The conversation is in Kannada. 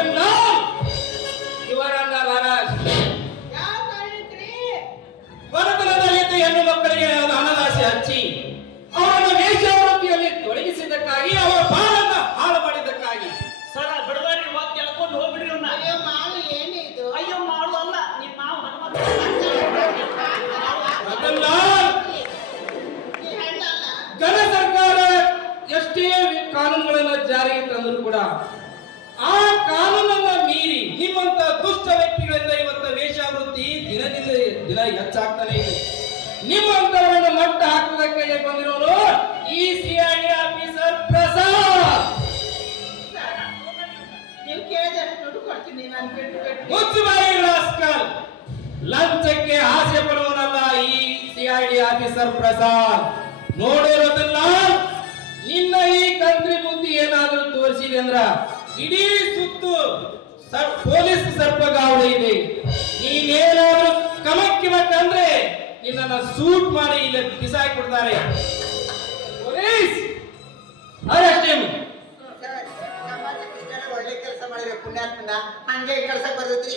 ಅದನ್ನ ಶಿವರಂಗ ಮಹಾರಾಜ್. ಬಡತನದಲ್ಲಿದ್ದ ಹೆಣ್ಣು ಮಕ್ಕಳಿಗೆ ಹಣದಾಸೆ ಹಚ್ಚಿ ಅವರ ವೇಷವೃತ್ತಿಯಲ್ಲಿ ತೊಡಗಿಸಿದ್ದಕ್ಕಾಗಿ ಅವರ ಬಾಳನ್ನ ಹಾಳು ಮಾಡಿದ್ದಕ್ಕಾಗಿ. ಸರ ಬಡದಾರಿ ಮಾತು ಕೇಳ್ಕೊಂಡು ಹೋಗ್ಬಿಡ್ರಿ ಅವ್ನ ಅಯ್ಯೋ ಮಾಡು ಏನಿದು ಅಯ್ಯೋ ಮಾಡು ಅಲ್ಲ ನಿಮ್ಮ ಮಾವ ಹನುಮಂತ. ಅದನ್ನ ಜನ ಸರ್ಕಾರ ಎಷ್ಟೇ ಕಾನೂನುಗಳನ್ನು ಜಾರಿಗೆ ತಂದರೂ ಕೂಡ ಆ ದಿನದಿಂದ ದಿನ ಹೆಚ್ಚಾಗ್ತಾನೆ ಇದೆ. ನಿಮ್ಮಂತವರನ್ನ ಮಟ್ಟ ಹಾಕುವುದಕ್ಕೆ ಬಂದಿರೋನು ಈ ಸಿಐಡಿ ಆಫೀಸರ್ ಪ್ರಸಾದ್. ನೀವು ಕೇಳಿದಷ್ಟು ದುಡ್ಡು ಕೊಡ್ತೀನಿ ನಾನು ಬಿಟ್ಟು ಬಿಟ್ಟು. ಮುಚ್ಚುಬಾಯಿ ರಾಸ್ಕಲ್ ಲಂಚಕ್ಕೆ ಆಸೆ ಪಡುವನಲ್ಲ ಈ ಸಿಐಡಿ ಆಫೀಸರ್ ಪ್ರಸಾದ್. ನೋಡಿರೋದಲ್ಲ ನಿನ್ನ ಈ ಕಂತ್ರಿ ಬುದ್ಧಿ ಏನಾದ್ರೂ ತೋರಿಸಿದೆ ಅಂದ್ರ ಇಡೀ ಸುತ್ತು ಸರ್- ಪೊಲೀಸ್ ಸರ್ಪಗಾವಳಿ ಇದೆ. ನಿನ್ನನ್ನ ಸೂಟ್ ಮಾಡಿ ಇಲ್ಲಿ ಬಿಸಾಕಿ ಬಿಡ್ತಾರೆ. ಪೊಲೀಸ್! ಅರೆಸ್ಟ್ ಸಮಾಜಕ್ಕೆ ಒಳ್ಳೆ ಕೆಲಸ ಮಾಡಿದ್ರೆ ಪುಣ್ಯಾತ್ಮನ ಹಂಗೆ ಕೆಲಸ ಬರುತ್ತೆ